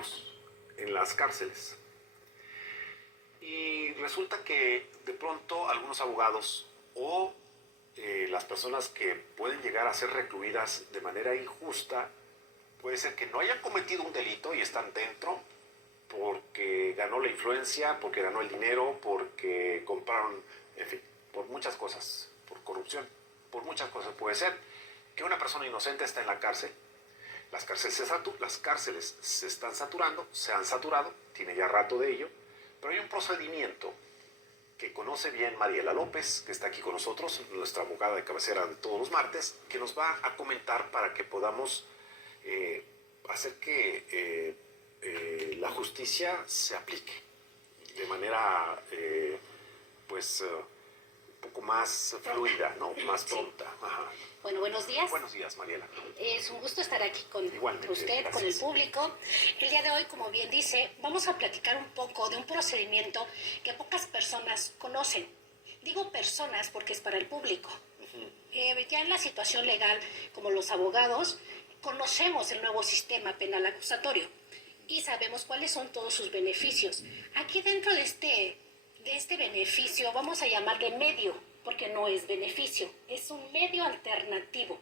mexicanos en las cárceles. Y resulta que de pronto algunos abogados o las personas que pueden llegar a ser recluidas de manera injusta, puede ser que no hayan cometido un delito y están dentro porque ganó la influencia, porque ganó el dinero, porque compraron, en fin, por muchas cosas, por corrupción, por muchas cosas. Puede ser que una persona inocente está en la cárcel, las cárceles se están saturando, se han saturado, tiene ya rato de ello, pero hay un procedimiento que conoce bien Mariela López, que está aquí con nosotros, nuestra abogada de cabecera de todos los martes, que nos va a comentar para que podamos hacer que la justicia se aplique de manera un poco más fluida, ¿no? Más pronta. Sí. Ajá. Bueno, buenos días. Buenos días, Mariela. Es un gusto estar aquí con Igualmente, usted, gracias. con el público. El día de hoy, como bien dice, vamos a platicar un poco de un procedimiento que pocas personas conocen. Digo personas porque es para el público. Ya en la situación legal, como los abogados, conocemos el nuevo sistema penal acusatorio y sabemos cuáles son todos sus beneficios. Aquí dentro de este beneficio vamos a llamarle medio, porque no es beneficio, es un medio alternativo.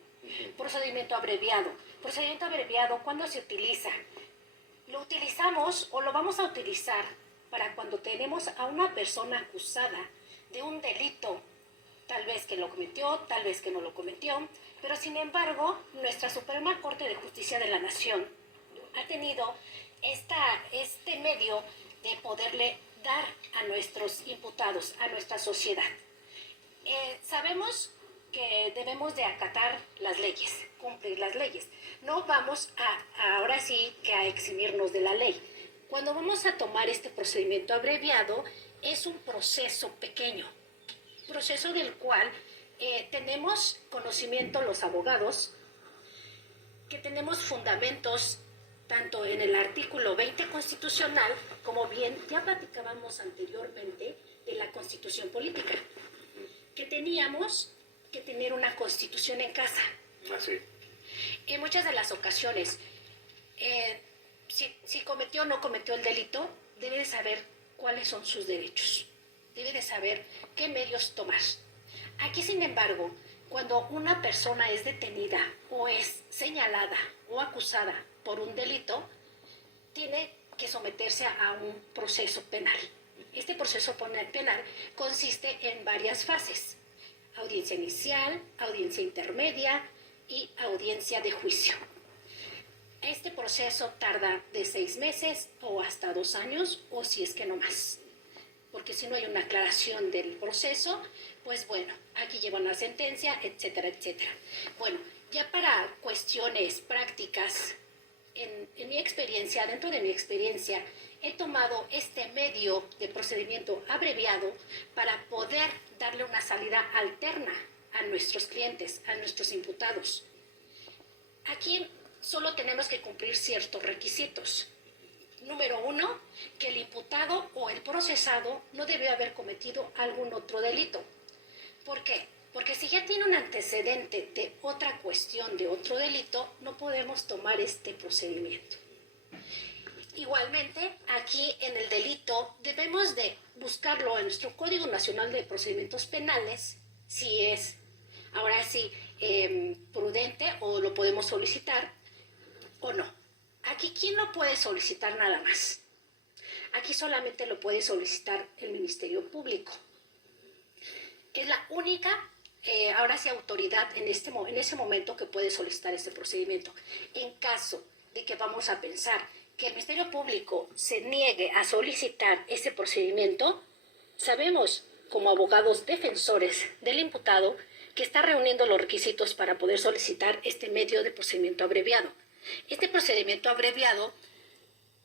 Procedimiento abreviado. Procedimiento abreviado, ¿cuándo se utiliza? Lo utilizamos o lo vamos a utilizar para cuando tenemos a una persona acusada de un delito, tal vez que lo cometió, tal vez que no lo cometió, pero sin embargo, nuestra Suprema Corte de Justicia de la Nación ha tenido este medio de poderle dar a nuestros imputados, a nuestra sociedad. Sabemos que debemos de acatar las leyes, cumplir las leyes. No vamos ahora sí que a eximirnos de la ley. Cuando vamos a tomar este procedimiento abreviado, es un proceso pequeño, proceso del cual tenemos conocimiento los abogados, que tenemos fundamentos tanto en el artículo 20 constitucional, como bien ya platicábamos anteriormente de la Constitución política, que teníamos que tener una constitución en casa. Así. En muchas de las ocasiones, si cometió o no cometió el delito, debe de saber cuáles son sus derechos, debe de saber qué medios tomar. Aquí, sin embargo, cuando una persona es detenida o es señalada o acusada por un delito, tiene que someterse a un proceso penal. Este proceso penal consiste en varias fases: audiencia inicial, audiencia intermedia y audiencia de juicio. Este proceso tarda de 6 meses o hasta 2 años, o si es que no más. Porque si no hay una aclaración del proceso, pues bueno, aquí lleva una sentencia, etcétera, etcétera. Bueno, ya para cuestiones prácticas, en mi experiencia, dentro de mi experiencia, he tomado este medio de procedimiento abreviado para poder darle una salida alterna a nuestros clientes, a nuestros imputados. Aquí solo tenemos que cumplir ciertos requisitos. Número 1, que el imputado o el procesado no debe haber cometido algún otro delito. ¿Por qué? Porque si ya tiene un antecedente de otra cuestión, de otro delito, no podemos tomar este procedimiento. Igualmente, aquí en el delito debemos de buscarlo en nuestro Código Nacional de Procedimientos Penales, si es ahora sí prudente o lo podemos solicitar o no. Aquí, ¿quién lo puede solicitar nada más? Aquí solamente lo puede solicitar el Ministerio Público. Es la única, ahora sí, autoridad en ese momento que puede solicitar este procedimiento. En caso de que vamos a pensar que el Ministerio Público se niegue a solicitar ese procedimiento, sabemos como abogados defensores del imputado que está reuniendo los requisitos para poder solicitar este medio de procedimiento abreviado. Este procedimiento abreviado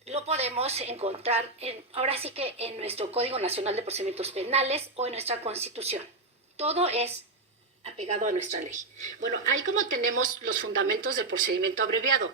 lo podemos encontrar ahora sí que en nuestro Código Nacional de Procedimientos Penales o en nuestra Constitución. Todo es apegado a nuestra ley. Bueno, ahí como tenemos los fundamentos del procedimiento abreviado.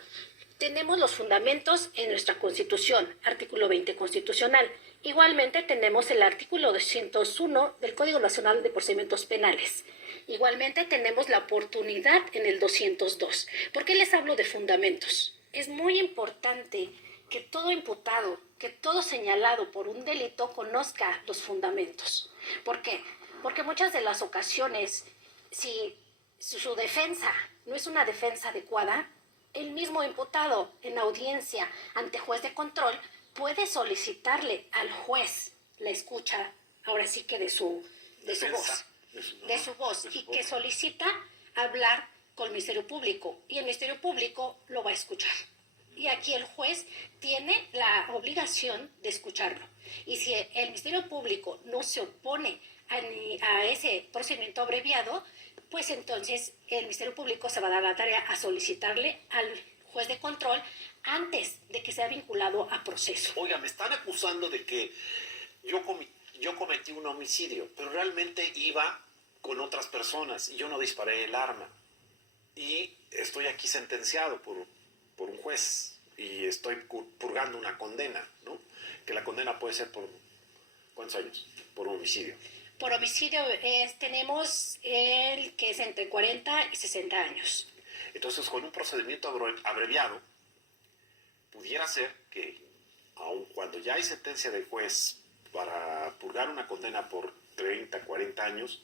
Tenemos los fundamentos en nuestra Constitución, artículo 20 constitucional. Igualmente tenemos el artículo 201 del Código Nacional de Procedimientos Penales. Igualmente tenemos la oportunidad en el 202. ¿Por qué les hablo de fundamentos? Es muy importante que todo imputado, que todo señalado por un delito conozca los fundamentos. ¿Por qué? Porque muchas de las ocasiones, si su defensa no es una defensa adecuada, el mismo imputado en audiencia ante juez de control puede solicitarle al juez la escucha, ahora sí que de su voz, y que solicita hablar con el Ministerio Público, y el Ministerio Público lo va a escuchar. Y aquí el juez tiene la obligación de escucharlo. Y si el Ministerio Público no se opone a ese procedimiento abreviado, pues entonces el Ministerio Público se va a dar la tarea a solicitarle al juez de control antes de que sea vinculado a proceso. Oiga, me están acusando de que yo cometí un homicidio, pero realmente iba con otras personas y yo no disparé el arma. Y estoy aquí sentenciado por un juez y estoy purgando una condena, ¿no? Que la condena puede ser por ¿cuántos años? Por homicidio. Por homicidio tenemos el que es entre 40 y 60 años. Entonces, con un procedimiento abreviado, pudiera ser que, aun cuando ya hay sentencia del juez para purgar una condena por 30, 40 años,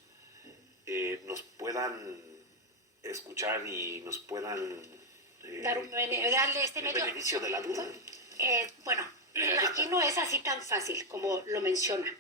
nos puedan escuchar y nos puedan darle este medio beneficio de la duda. Bueno, aquí no es así tan fácil como lo menciona.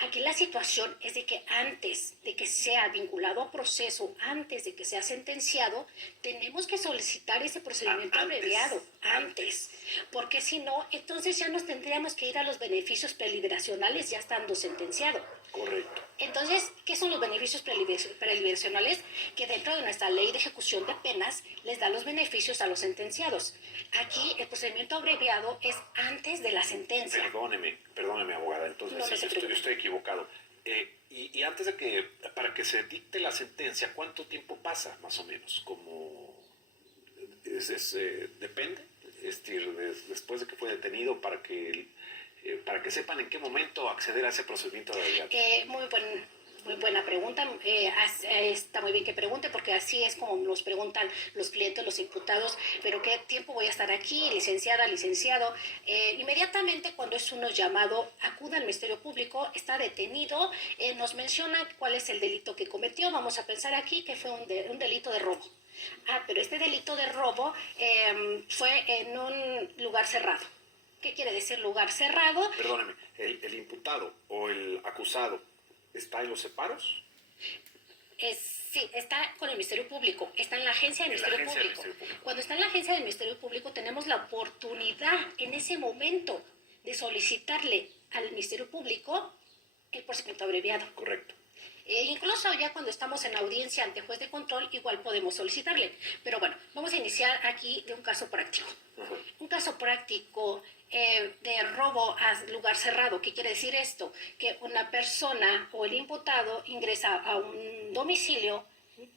Aquí la situación es de que antes de que sea vinculado a proceso, antes de que sea sentenciado, tenemos que solicitar ese procedimiento abreviado antes, porque si no, entonces ya nos tendríamos que ir a los beneficios preliberacionales ya estando sentenciado. Correcto. Entonces, ¿qué son los beneficios preliberacionales? Que dentro de nuestra ley de ejecución de penas les da los beneficios a los sentenciados. Aquí el procedimiento abreviado es antes de la sentencia. Perdóneme, abogada, entonces no, sí, yo estoy equivocado. Y antes de que, para que se dicte la sentencia, ¿cuánto tiempo pasa, más o menos? ¿Depende? Es decir, después de que fue detenido, para que sepan en qué momento acceder a ese procedimiento abreviado. Muy buena pregunta. Está muy bien que pregunte, porque así es como nos preguntan los clientes, los imputados, pero ¿qué tiempo voy a estar aquí, licenciada, licenciado? Inmediatamente cuando es uno llamado, acude al Ministerio Público, está detenido, nos menciona cuál es el delito que cometió. Vamos a pensar aquí que fue un delito de robo. Pero este delito de robo fue en un lugar cerrado. ¿Qué quiere decir lugar cerrado? Perdóneme, ¿el imputado o el acusado está en los separos? Sí, está con el Ministerio Público, está en la agencia del Ministerio Público. Cuando está en la agencia del Ministerio Público tenemos la oportunidad en ese momento de solicitarle al Ministerio Público el procedimiento abreviado. Correcto. Incluso ya cuando estamos en audiencia ante juez de control, igual podemos solicitarle. Pero bueno, vamos a iniciar aquí de un caso práctico. Uh-huh. Un caso práctico de robo a lugar cerrado. ¿Qué quiere decir esto? Que una persona o el imputado ingresa a un domicilio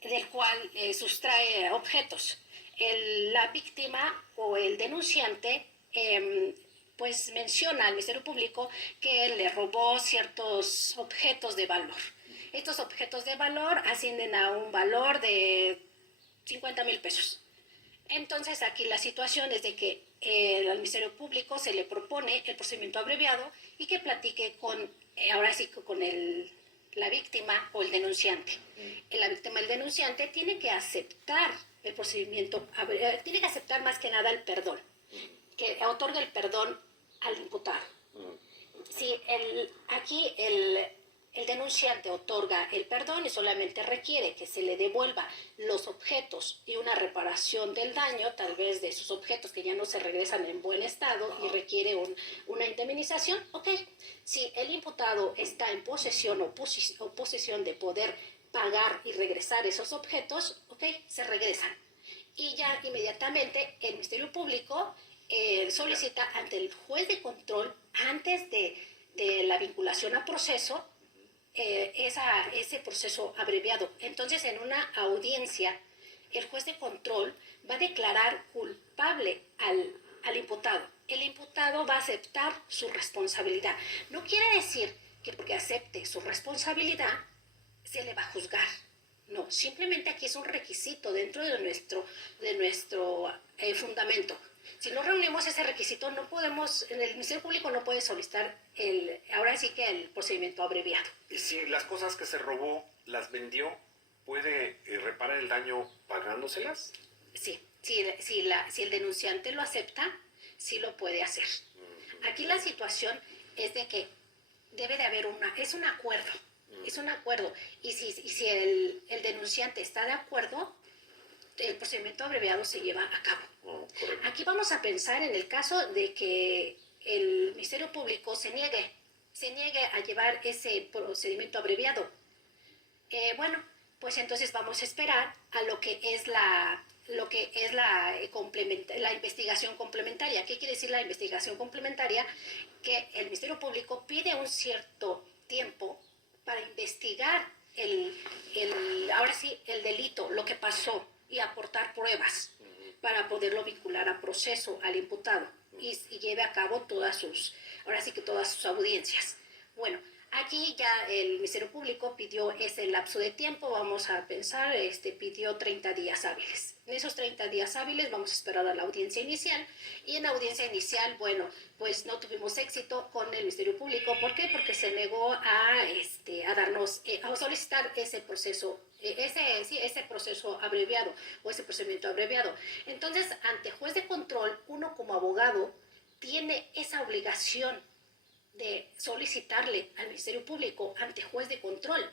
del cual sustrae objetos. La víctima o el denunciante pues menciona al Ministerio Público que le robó ciertos objetos de valor. Estos objetos de valor ascienden a un valor de 50,000 pesos. Entonces aquí la situación es de que al Ministerio Público se le propone el procedimiento abreviado y que platique con la víctima o el denunciante. La víctima o el denunciante tiene que aceptar el procedimiento, tiene que aceptar más que nada el perdón, que otorga el perdón al imputado. Si aquí el denunciante otorga el perdón y solamente requiere que se le devuelva los objetos y una reparación del daño, tal vez de esos objetos que ya no se regresan en buen estado y requiere una indemnización, ok. Si el imputado está en posesión o posesión de poder pagar y regresar esos objetos, ok, se regresan. Y ya inmediatamente el Ministerio Público solicita ante el juez de control, antes de la vinculación a proceso, ese proceso abreviado. Entonces, en una audiencia, el juez de control va a declarar culpable al imputado. El imputado va a aceptar su responsabilidad. No quiere decir que porque acepte su responsabilidad se le va a juzgar. No, simplemente aquí es un requisito dentro de nuestro fundamento. Si no reunimos ese requisito, no podemos, en el Ministerio Público no puede solicitar ahora sí que el procedimiento abreviado. Y si las cosas que se robó las vendió, ¿puede reparar el daño pagándoselas? Sí, si el denunciante lo acepta, sí lo puede hacer. Aquí la situación es de que debe de haber es un acuerdo, y si el denunciante está de acuerdo, el procedimiento abreviado se lleva a cabo. Aquí vamos a pensar en el caso de que el Ministerio Público se niegue a llevar ese procedimiento abreviado. Bueno, pues entonces vamos a esperar a lo que es la investigación complementaria. ¿Qué quiere decir la investigación complementaria? Que el Ministerio Público pide un cierto tiempo para investigar ahora sí, el delito, lo que pasó, y aportar pruebas para poderlo vincular a proceso al imputado y lleve a cabo todas sus audiencias. Bueno, aquí ya el Ministerio Público pidió ese lapso de tiempo, vamos a pensar, pidió 30 días hábiles. En esos 30 días hábiles vamos a esperar a la audiencia inicial, y en la audiencia inicial, bueno, pues no tuvimos éxito con el Ministerio Público. ¿Por qué? Porque se negó a solicitar ese proceso, ese proceso abreviado o ese procedimiento abreviado. Entonces, ante juez de control, uno como abogado tiene esa obligación de solicitarle al Ministerio Público ante juez de control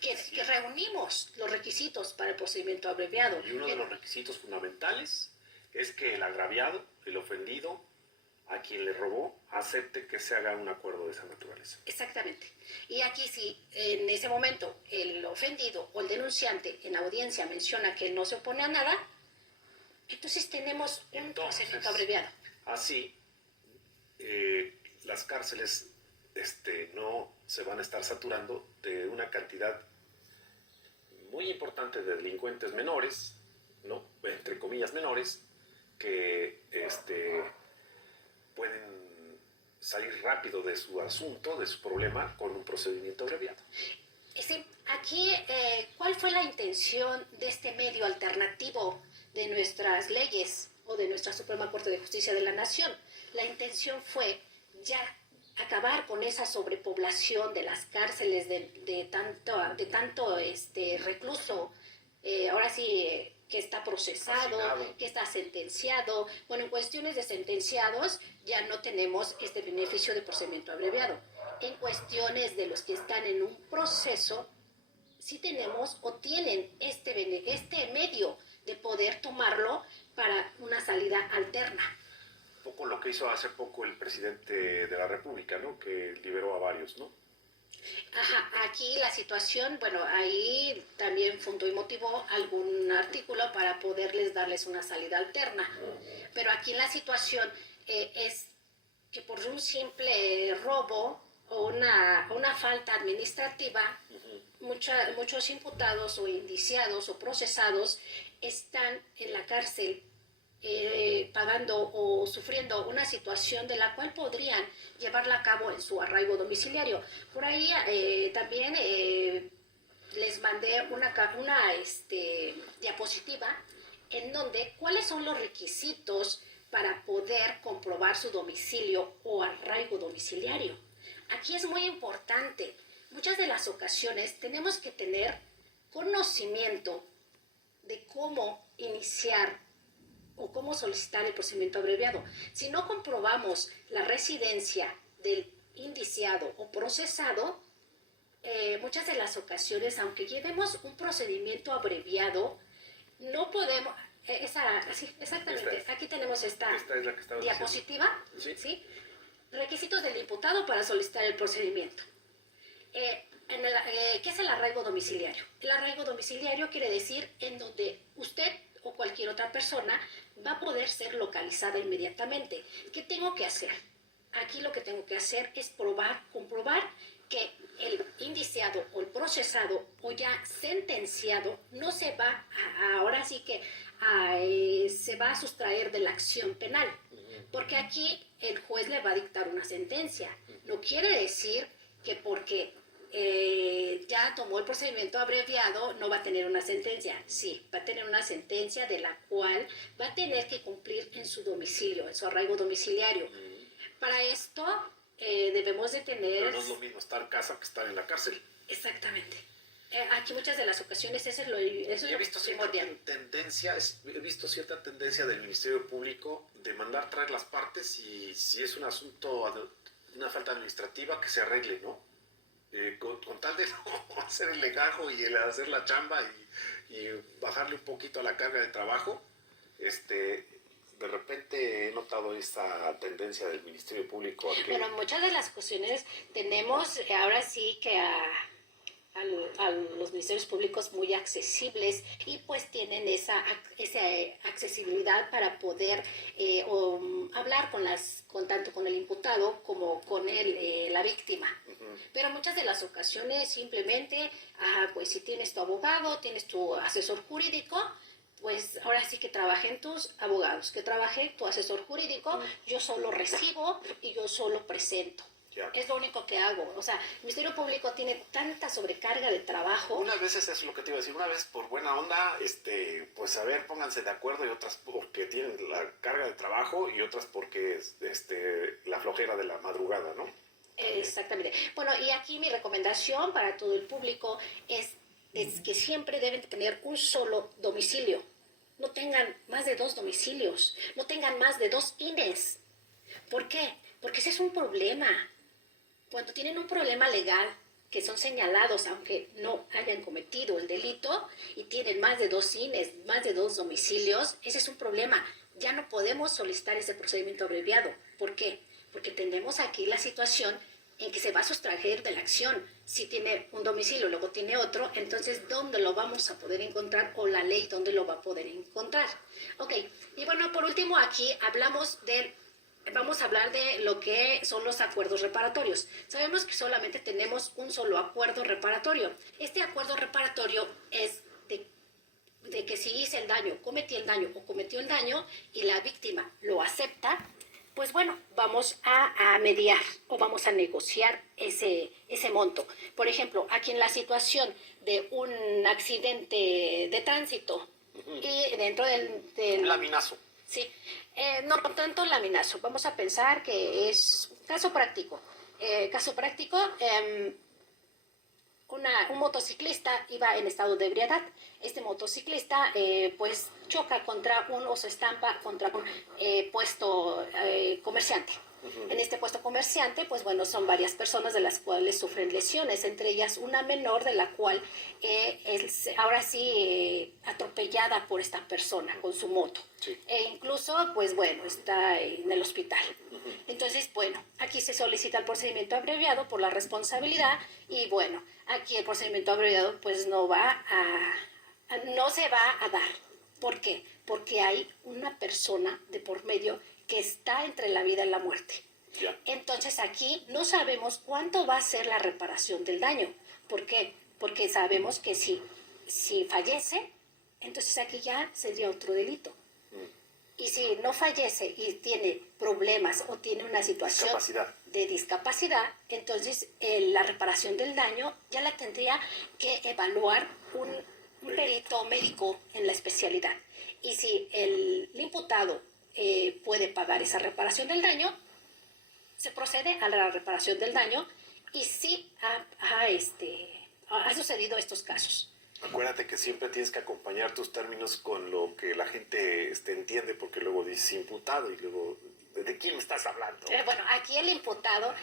que reunimos los requisitos para el procedimiento abreviado. Y uno de los requisitos fundamentales es que el agraviado, el ofendido, a quien le robó, acepte que se haga un acuerdo de esa naturaleza. Exactamente. Y aquí si en ese momento el ofendido o el denunciante en audiencia menciona que no se opone a nada, entonces tenemos un procedimiento abreviado. Así, las cárceles no se van a estar saturando de una cantidad muy importante de delincuentes menores, ¿no? Entre comillas menores, que pueden salir rápido de su asunto, de su problema, con un procedimiento abreviado. Sí, aquí, ¿cuál fue la intención de este medio alternativo de nuestras leyes o de nuestra Suprema Corte de Justicia de la Nación? La intención fue ya acabar con esa sobrepoblación de las cárceles de tanto recluso, ahora sí, que está procesado, que está sentenciado. Bueno, en cuestiones de sentenciados ya no tenemos este beneficio de procedimiento abreviado. En cuestiones de los que están en un proceso, sí tenemos o tienen este medio de poder tomarlo para una salida alterna. Un poco lo que hizo hace poco el presidente de la República, ¿no? Que liberó a varios, ¿no? Ajá, aquí la situación, bueno, ahí también fundó y motivó algún artículo para darles una salida alterna. Pero aquí la situación es que por un simple robo o una falta administrativa, muchos imputados o indiciados o procesados están en la cárcel pagando o sufriendo una situación de la cual podrían llevarla a cabo en su arraigo domiciliario. Por ahí también les mandé una diapositiva en donde cuáles son los requisitos para poder comprobar su domicilio o arraigo domiciliario. Aquí es muy importante. Muchas de las ocasiones tenemos que tener conocimiento de cómo iniciar o cómo solicitar el procedimiento abreviado. Si no comprobamos la residencia del indiciado o procesado, muchas de las ocasiones, aunque llevemos un procedimiento abreviado, no podemos... sí, exactamente. Aquí tenemos esta es la que estaba diapositiva. ¿Sí? ¿Sí? Requisitos del imputado para solicitar el procedimiento. ¿Qué es el arraigo domiciliario? El arraigo domiciliario quiere decir en donde usted o cualquier otra persona va a poder ser localizada inmediatamente. ¿Qué tengo que hacer? Aquí lo que tengo que hacer es comprobar que el indiciado o el procesado o ya sentenciado no se va ahora sí que se va a sustraer de la acción penal, porque aquí el juez le va a dictar una sentencia. No quiere decir que porque ya tomó el procedimiento abreviado, no va a tener una sentencia. Sí, va a tener una sentencia de la cual va a tener que cumplir en su domicilio, en su arraigo domiciliario. Para esto debemos de tener... Pero no es lo mismo estar en casa que estar en la cárcel. Exactamente. Aquí muchas de las ocasiones eso es lo primordial. He visto cierta tendencia del Ministerio Público de mandar traer las partes y si es un asunto, una falta administrativa, que se arregle, ¿no? Con tal de no hacer el legajo y el hacer la chamba y bajarle un poquito a la carga de trabajo, de repente he notado esta tendencia del Ministerio Público a que... Bueno, en muchas de las ocasiones tenemos ahora sí que a los ministerios públicos muy accesibles y pues tienen esa accesibilidad para poder hablar tanto con el imputado como con la víctima. Pero muchas de las ocasiones simplemente, pues si tienes tu abogado, tienes tu asesor jurídico, pues ahora sí que trabajen tus abogados, que trabaje tu asesor jurídico, yo solo recibo y yo solo presento. Ya. Es lo único que hago. O sea, el Ministerio Público tiene tanta sobrecarga de trabajo. Unas veces es lo que te iba a decir, una vez por buena onda, pues a ver, pónganse de acuerdo, y otras porque tienen la carga de trabajo y otras porque la flojera de la madrugada, ¿no? Exactamente. Bueno, y aquí mi recomendación para todo el público es que siempre deben tener un solo domicilio. No tengan más de 2 domicilios, no tengan más de 2 INES. ¿Por qué? Porque ese es un problema. Cuando tienen un problema legal, que son señalados aunque no hayan cometido el delito y tienen más de 2 INES, más de 2 domicilios, ese es un problema. Ya no podemos solicitar ese procedimiento abreviado. ¿Por qué? Porque tenemos aquí la situación en que se va a sustraer de la acción. Si tiene un domicilio, luego tiene otro, entonces ¿dónde lo vamos a poder encontrar? O la ley, ¿dónde lo va a poder encontrar? Ok, y bueno, por último aquí vamos a hablar de lo que son los acuerdos reparatorios. Sabemos que solamente tenemos un solo acuerdo reparatorio. Este acuerdo reparatorio es de que si hice el daño, cometí el daño o cometió el daño y la víctima lo acepta, pues bueno, vamos a mediar o vamos a negociar ese monto. Por ejemplo, aquí en la situación de un accidente de tránsito y dentro del Un laminazo. Sí, no tanto laminazo. Vamos a pensar que es caso práctico. Un motociclista iba en estado de ebriedad. Este motociclista pues choca o se estampa contra un puesto comerciante. En este puesto comerciante, pues bueno, son varias personas de las cuales sufren lesiones, entre ellas una menor de la cual es ahora sí atropellada por esta persona con su moto. Sí. E incluso, pues bueno, está en el hospital. Entonces, bueno, aquí se solicita el procedimiento abreviado por la responsabilidad y bueno, aquí el procedimiento abreviado pues no se va a dar. ¿Por qué? Porque hay una persona de por medio que está entre la vida y la muerte. Ya. Entonces aquí no sabemos cuánto va a ser la reparación del daño. ¿Por qué? Porque sabemos que si fallece, entonces aquí ya sería otro delito. Y si no fallece y tiene problemas o tiene una situación de discapacidad, entonces la reparación del daño ya la tendría que evaluar un perito médico en la especialidad. Y si el imputado puede pagar esa reparación del daño, se procede a la reparación del daño y sí ha sucedido estos casos. Acuérdate que siempre tienes que acompañar tus términos con lo que la gente entiende, porque luego dices imputado y luego, ¿de quién me estás hablando? Bueno, aquí el imputado...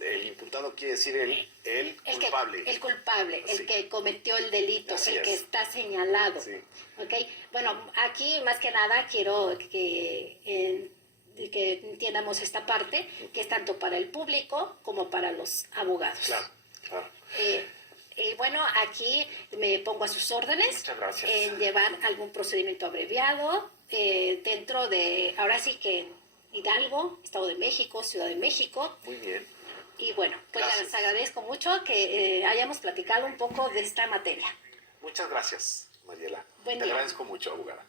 el imputado quiere decir el culpable. El culpable, Sí. el que cometió el delito, Así el es. que está señalado. Sí. ¿Okay? Bueno, aquí más que nada quiero que entiendamos esta parte, que es tanto para el público como para los abogados. Claro, claro. Y bueno, aquí me pongo a sus órdenes. Muchas gracias. En llevar algún procedimiento abreviado dentro de, ahora sí que Hidalgo, Estado de México, Ciudad de México. Muy bien. Y bueno, pues Gracias. les agradezco mucho que hayamos platicado un poco de esta materia. Muchas gracias, Mariela. Buen Te día. agradezco mucho, abogada.